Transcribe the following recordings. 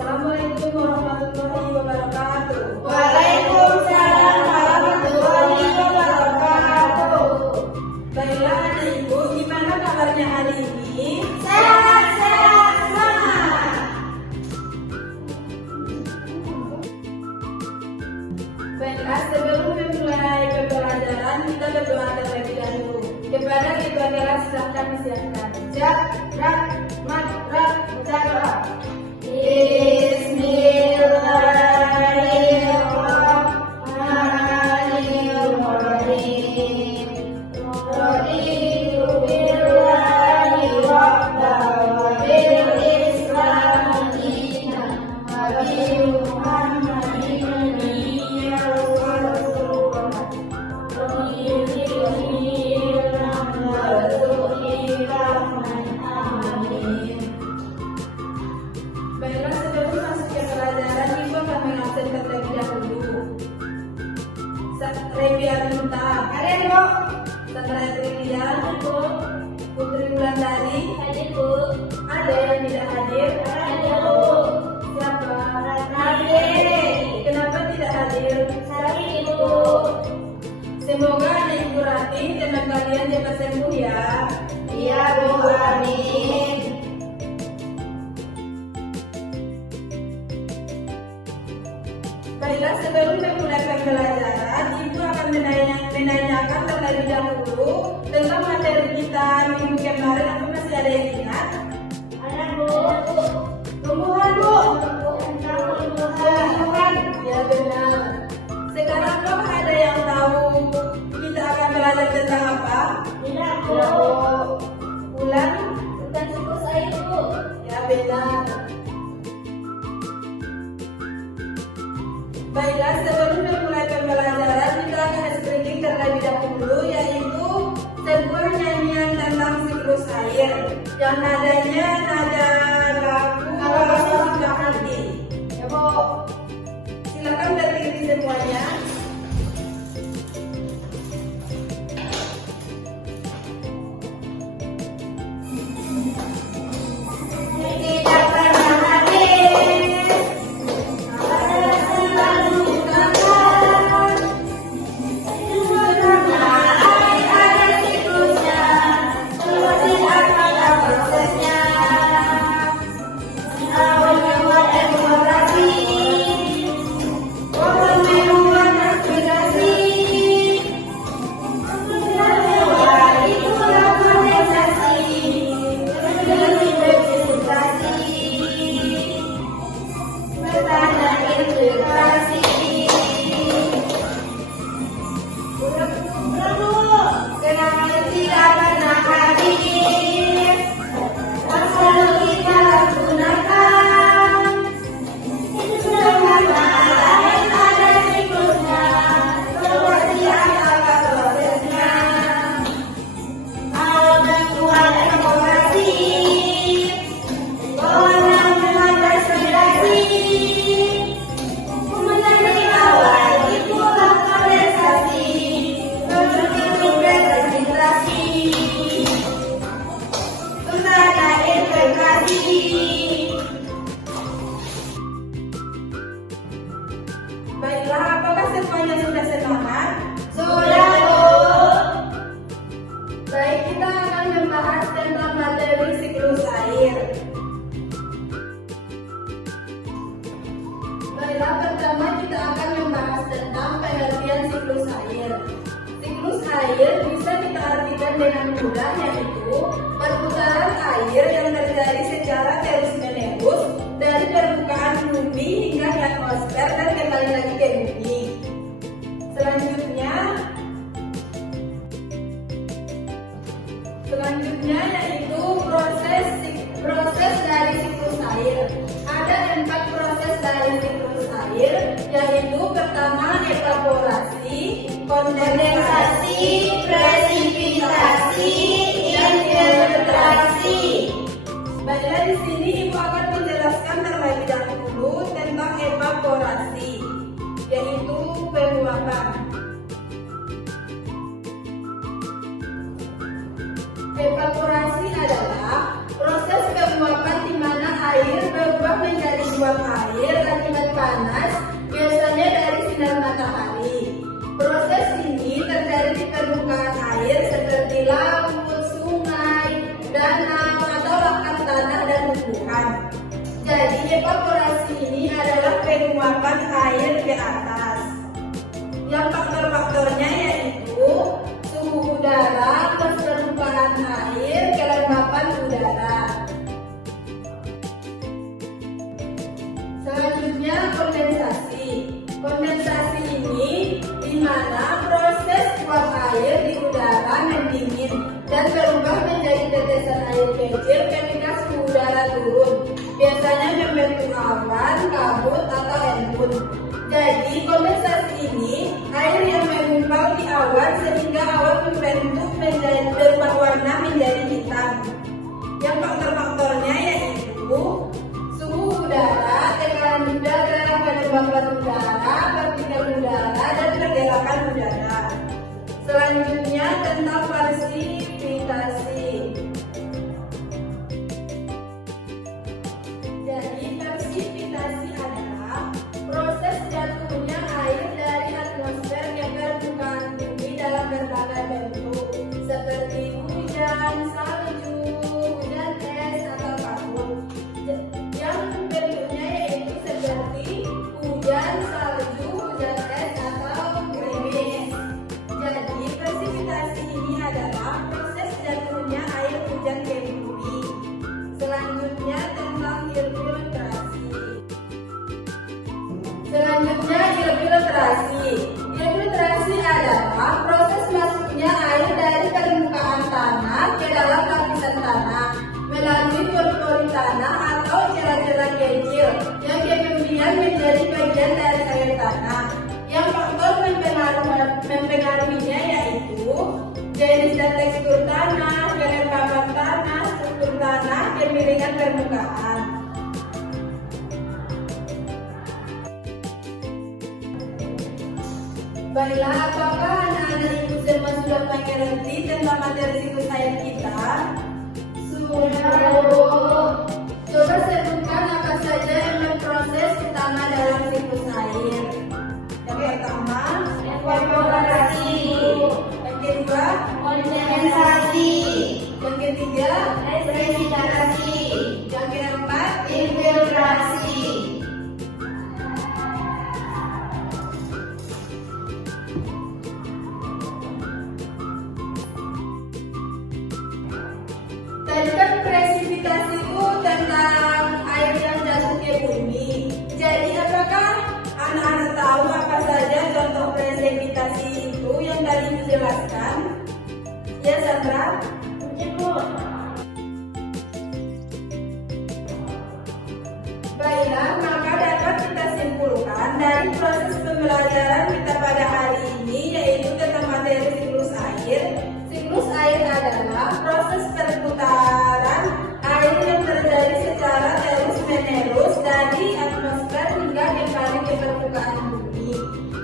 Assalamualaikum warahmatullahi wabarakatuh. Waalaikumsalam warahmatullahi wabarakatuh. Baiklah adik-ibu, gimana kabarnya hari ini? Sehat-sehat semangat. Baiklah, sebelum memulai pembelajaran kita berdoa terlebih dahulu. Kepada kedua kelas silakan disiapkan. Baiklah, sebelum masuk ke pelajaran, Ibu akan mengabsenkan terlebih dahulu. Revi Arminta, Ada Bu. Sandra Etrilia, Putri Wulandari, Ada Bu. ada yang tidak hadir? Ada Bu. Siapa? Hadir. Kenapa tidak hadir? Sakit Bu. Semoga adik Ibu Rati teman kalian cepat sembuh ya. Iya Bu, amin. Baiklah, sebelum memulai pembelajaran, Ibu akan menanyakan terlebih dahulu tentang materi kita minggu kemarin. Apa masih ada yang ingat? Ada Bu. Tumbuhan, Bu. Tumbuhan. Ya benar. Sekarang kok ada yang tahu kita akan belajar tentang apa? Tidak Bu. Ya, Bu. Ulang. Bukan siklus air Bu. Ya benar. Baiklah, sebelum memulai pembelajaran kita akan screening terlebih dahulu, yaitu sebuah nyanyian tentang siklus air yang nadanya nada lagu suka hati. Ya Bu, silakan berdiri semuanya. Tidak pernah habis. Ada selalu kawan. Karena air ada siklusnya. Seperti apa prosesnya. Awal membuat demokrasi. Awal membuat aspirasi. Kemudian lewat itulah kondensasi. Menjadi representasi. Bertanda integrasi. Kenapa tidak pernah hadir? Tak selalu kita gunakan. Itu sudah karena air ada siklusnya. Seperti apa prosesnya? Awal membuat demokrasi. Bawahnya membuat aspirasi. Menjadi awal itulah kondensasi. Berbentuk representasi. Bertanda integrasi. Baiklah, apakah semuanya sudah semangat? Sudah Bu. Baik, kita akan membahas tentang materi siklus air. Baiklah, pertama kita akan membahas tentang pengertian siklus air. Siklus air bisa kita artikan dengan mudah, yaitu perputaran air yang terjadi secara terus-menerus dari permukaan bumi hingga ke atmosfer dan kembali lagi ke bumi. Selanjutnya yaitu proses dari siklus air. Ada 4 proses dari siklus air, yaitu pertama evaporasi, kondensasi, presipitasi, infiltrasi. Baiklah, di sini Ibu Evaporasi ini adalah penguapan air ke atas. Yang faktor-faktornya yaitu suhu udara, permukaan air, kelembapan udara. Selanjutnya kondensasi. Kondensasi ini di mana proses uap air di udara mendingin dan berubah menjadi tetesan air kecil ketika suhu udara turun. Biasanya membentuk awan, kabut, atau embun. Jadi kondensasi ini air yang mengumpal di awan sehingga awan membentuk menjadi berubah warna menjadi hitam. Yang faktor-faktornya yaitu suhu udara, tekanan udara, kelembapan udara, partikel udara, dan pergerakan udara. Selanjutnya tentang presipitasi. Jadi presipitasi adalah proses jatuhnya air dari atmosfer ke permukaan bumi dalam berbagai bentuk seperti hujan, salju, hujan es, atau kabut. Yang bentuknya yaitu seperti hujan, salju, hujan es, atau gerimis. Jadi presipitasi ini adalah proses jatuhnya air hujan ke bumi. Selanjutnya tentang infiltrasi. Infiltrasi adalah proses masuknya air dari permukaan tanah ke dalam lapisan tanah melalui pori-pori tanah atau celah-celah kecil yang kemudian menjadi bagian dari air tanah. Yang faktor mempengaruhinya yaitu jenis dan tekstur tanah, kelembapan tanah, struktur tanah, kemiringan permukaan. Baiklah, apakah anak-anak ibu semua sudah mengerti tentang materi siklus air kita? Sudah. Coba sebutkan apa saja yang proses utama dalam siklus air. Yang pertama, evaporasi. Yang kedua, Kondensasi. yang ketiga, Presipitasi. yang keempat, Infiltrasi. tadi kan presipitasi itu tentang air yang jatuh ke bumi. Jadi apakah anak-anak tahu apa saja contoh presipitasi itu yang tadi dijelaskan? Ya, Sandra? Ibu. Baiklah, maka dapat kita simpulkan dari proses pembelajaran kita pada hari ini yaitu tentang materi siklus air. Siklus air adalah proses perputaran air yang terjadi secara terus-menerus dari atmosfer hingga kembali ke permukaan bumi.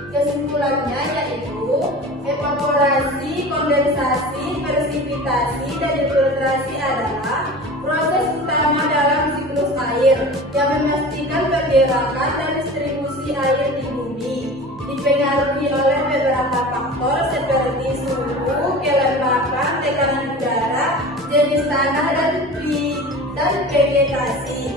Kesimpulannya yaitu evaporasi, kondensasi, presipitasi, dan infiltrasi adalah proses utama dalam siklus air yang memastikan pergerakan dan distribusi air di bumi. Dipengaruhi oleh beberapa faktor seperti suhu, kelembapan, tekanan udara, jenis tanah, dan vegetasi.